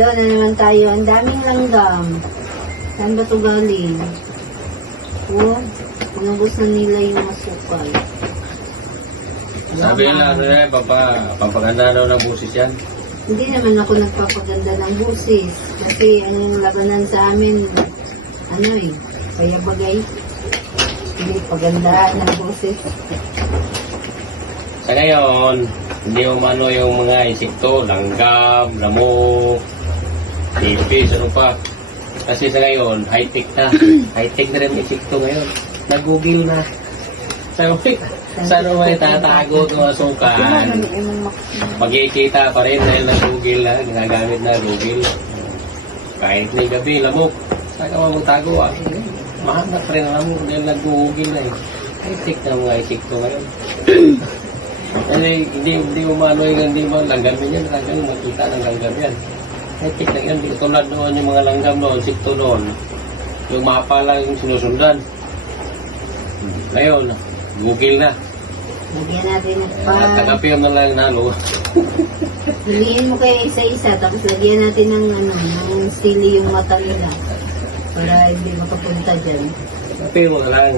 Ito na naman tayo. Ang daming langgam. Saan ba ito galing? Oh, pinubos na nila yung masukal. Sabi nila, ano na, papaganda daw ng busis yan. Hindi naman ako nagpapaganda ng busis. Kasi ang labanan sa amin, kaya bagay. Hindi pagandaan ng busis. Sa ngayon, hindi umano yung mga insekto, langgam, lamok, tipis, ano pa. Kasi sa ngayon, high-tech na. High-tech na rin yung insekto ngayon. Nag-google na. Saan mo may tatago ng masukan? Magkikita pa rin dahil nag-google na, ginagamit na Google. Kahit na gabi, lamok. Saan ka magtago ah? Mahanap pa rin ang lamok dahil nag-google na eh. High-tech na mga insekto ngayon. Kasi hindi umano yung hindi mo langgam yan, langgam makita ng langgam yan. High-tech na yan, tulad noon yung mga langgam noon, insekto noon. Yung mapa lang yung sinusundan. Ngayon, Google na. Lagyan natin ng Tagapiyon na lang nalo. Piliin mo kaya isa-isa, tapos lagyan natin ng stili yung mata nila. Para hindi makapunta dyan. Tagapiyon mo na lang